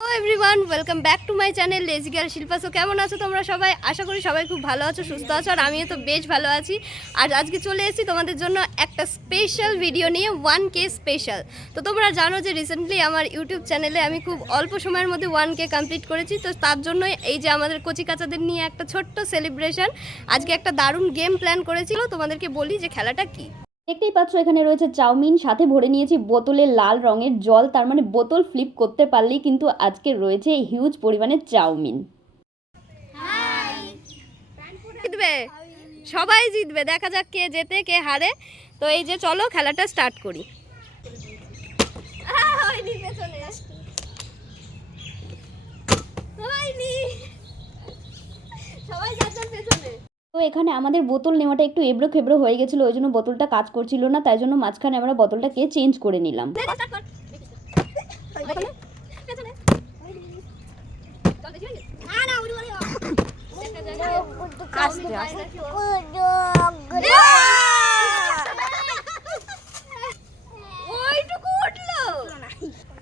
Hello everyone, welcome back to my channel lazy girl Shilpa. So কেমন আছো তোমরা সবাই? আশা করি সবাই খুব ভালো আছো, সুস্থ আছো, আর আমিও তো বেশ ভালো আছি। আর আজকে চলে এসেছি তোমাদের জন্য একটা স্পেশাল ভিডিও নিয়ে, 1K স্পেশাল। তো তোমরা জানো যে রিসেন্টলি আমার ইউটিউব চ্যানেলে আমি খুব অল্প সময়ের মধ্যে 1K কমপ্লিট করেছি। তো তার জন্যই এই যে আমাদের কচি কাচাদের নিয়ে একটা ছোট্ট সেলিব্রেশন। আজকে একটা দারুণ গেম প্ল্যান করেছিল, তোমাদেরকে বলি যে খেলাটা কি। দেখতেই পাচ্ছ এখানে রয়েছে চাউমিন, সাথে ভরে নিয়েছি বোতলে লাল রঙের জল। তার মানে বোতল ফ্লিপ করতে পারলেই কিন্তু আজকে রয়েছে হিউজ পরিমাণে চাউমিন। জিতবে, সবাই জিতবে, দেখা যাক কে জেতে কে হারে। তো এই যে চলো খেলাটা স্টার্ট করি। তো এখানে আমাদের বোতল নেওয়াটা একটু এবড়ো খেবড়ো হয়ে গেছিলো, ওই জন্য বোতলটা কাজ করছিল না, তাই জন্য মাঝখানে আমরা বোতলটাকে চেঞ্জ করে নিলাম।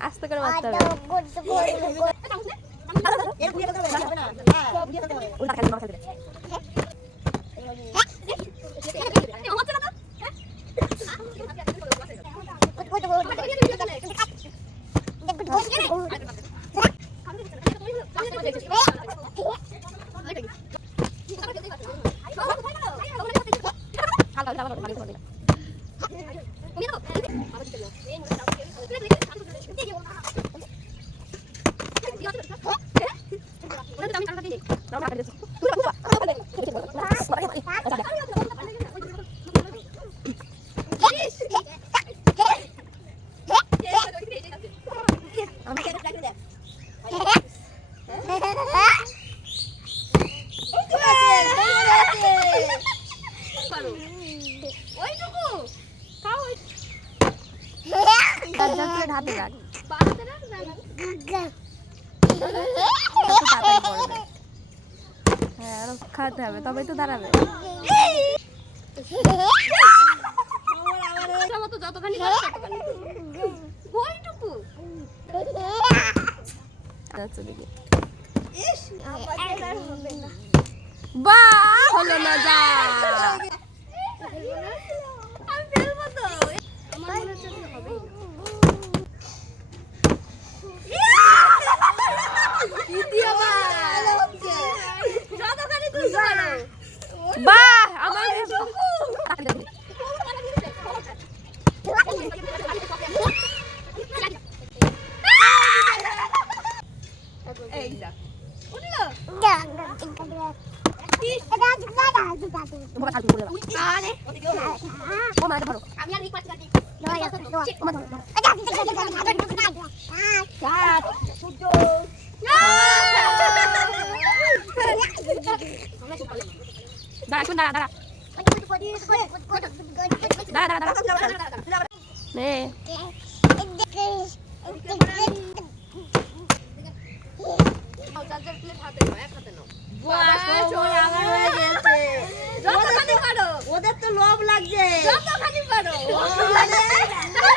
আস্তে করে মারতে হবে। খাওয়াতে হবে, তবেই তো দাঁড়াবে। বাহ, হলো না, যা। আমি ফেলবো তো, আমার মনে হচ্ছে হবেই না। বাহ, আমার ওদের তো লোভ লাগছে,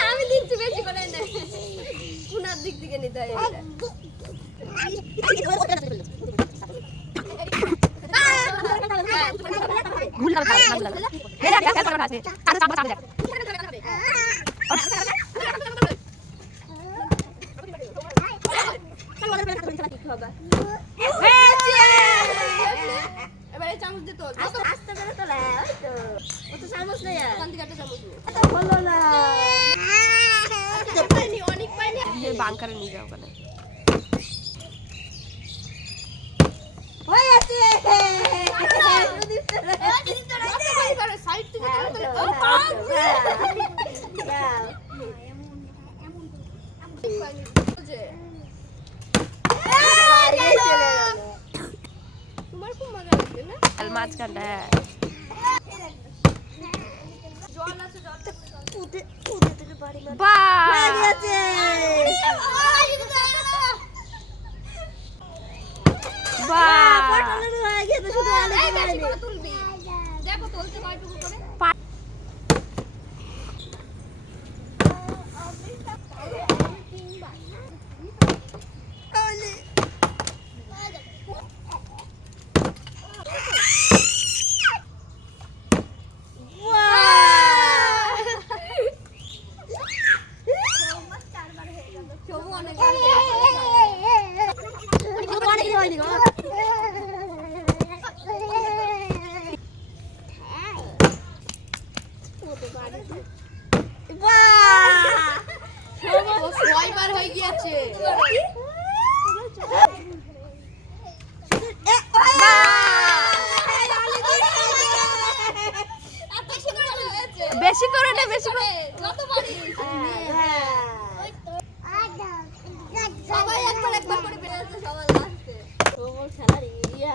আমি দিচ্ছি বেশি করে, কোনার দিক থেকে নিতে হয়। এবারে চামচ দিয়ে তোল, আস্তে করে তোলা, ওই তো ও তো চামচ নেই, ওখান থেকে একটা চামচ নিয়ে বলো না, অনেক পাইনি, এই বাংকারে নিয়ে যাও ওখানে। হয়ে আছে, সাইড থেকে ও বাপ রে, দাও তোমার খুব মজা লাগবে না? মাঝখানটা জল আছে, জলটা উঠে উঠে থেকে বাড়ি না। বাহ, হয়ে গেছে। বাহ, পটলের হয়ে গেছে, শুধু আলু বেশি করে তুলবি, দেখো তুলতে কয়টুকু করে।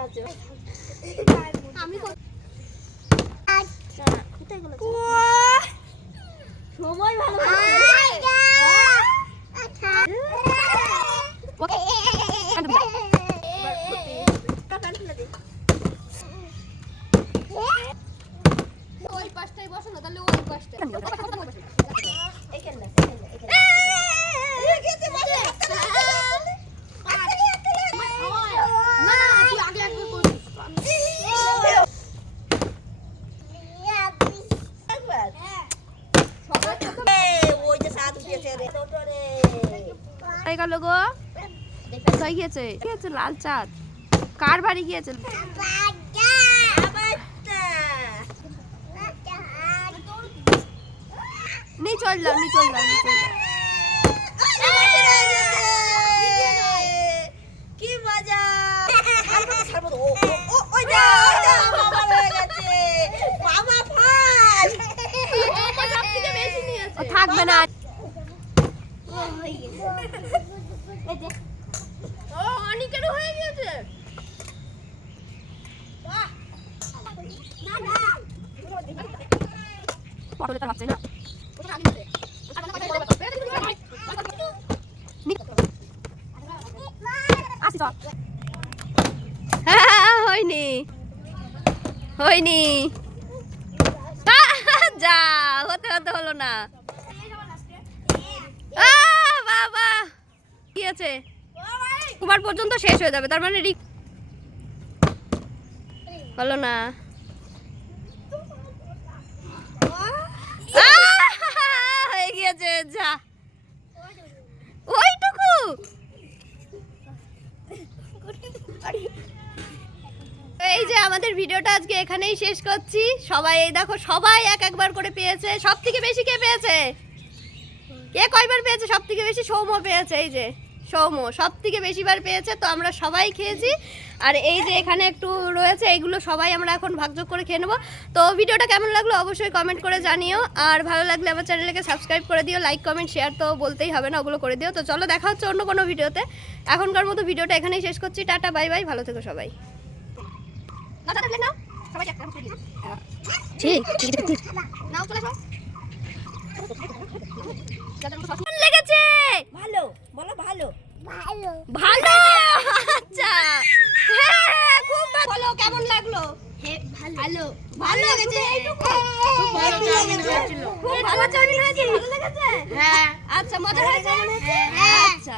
আছে আমি সময় ভালো ওই পাশটাই বসো না তাহলে ওই পাশটা লাল চাঁদ কার বাড়ি গিয়েছে নি চললাম কি মজা থাকবে না অনেকেরও হয়ে গিয়েছে হয়নি যা হতে হলো না বাবা কি আছে কুমার পর্যন্ত শেষ হয়ে যাবে তার মানে হলো না হয়ে গিয়েছে যা ওইটুকু এই যে আমাদের ভিডিওটা আজকে এখানেই শেষ করছি সবাই এই দেখো সবাই একবার করে পেয়েছে সব থেকে বেশি কে পেয়েছে কে কয়বার পেয়েছে সব থেকে বেশি সৌম্য পেয়েছে এই যে সৌম্য সব থেকে বেশিবার পেয়েছে তো আমরা সবাই খেয়েছি আর এই যে এখানে একটু রয়েছে এইগুলো সবাই আমরা এখন ভাগযোগ করে খেয়ে নেবো তো ভিডিওটা কেমন লাগলো অবশ্যই কমেন্ট করে জানিও আর ভালো লাগলে আমার চ্যানেলকে সাবস্ক্রাইব করে দিও লাইক কমেন্ট শেয়ার তো বলতেই হবে না ওগুলো করে দিও তো চলো দেখা হচ্ছে অন্য কোনো ভিডিওতে এখনকার মতো ভিডিওটা এখানেই শেষ করছি টাটা বাই বাই ভালো থেকো সবাই লেগেছে ভালো বলো ভালো ভালো আচ্ছা হ্যাঁ খুব ভালো কেমন লাগলো ভালো ভালো লেগেছে খুব ভালো চাউমিন হয়েছিল খুব ভালো চাউমিন হয়েছে ভালো লেগেছে হ্যাঁ আচ্ছা মজা হয়েছে হ্যাঁ আচ্ছা